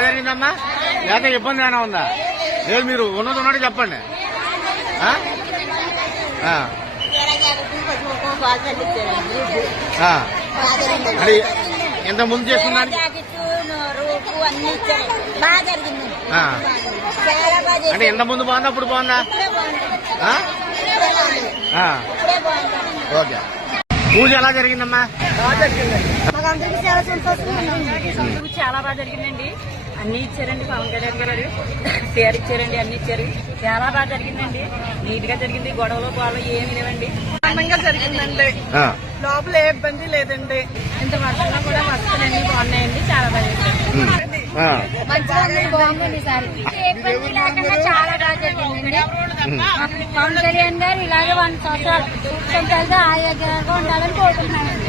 బాగా జరిగిందమ్మా? లేక ఇబ్బంది ఏమైనా ఉందా? లేదు, మీరు ఉన్నట్టు చెప్పండి. అంటే ఎంత ముందు చేస్తున్నారు? అంటే ఎంత ముందు బాగుందా, అప్పుడు బాగుందా? ఓకే. పూజ ఎలా జరిగిందమ్మా? చాలా బాగా జరిగిందండి. అన్ని ఇచ్చారండి. పవన్ కళ్యాణ్ గారు పేరు ఇచ్చారండి, అన్ని ఇచ్చారు. చాలా బాగా జరిగిందండి. నీట్ గా జరిగింది. గొడవలు గొడవలు ఏమి లేవండి. ఆనందంగా జరిగిందండి. లోపల ఏ ఇబ్బంది లేదండి. ఇంత వర్షంలో కూడా వస్తువులు అన్ని బాగున్నాయండి. చాలా బాగా జరిగింది. బాగుంది సార్. ఇబ్బంది లేకుండా చాలా బాగా జరిగిందండి. పవన్ కళ్యాణ్ గారు ఇలాగే 100 సంవత్సరాలు ఆరోగ్యంగా ఉండాలని కోరుకుంటున్నానండి.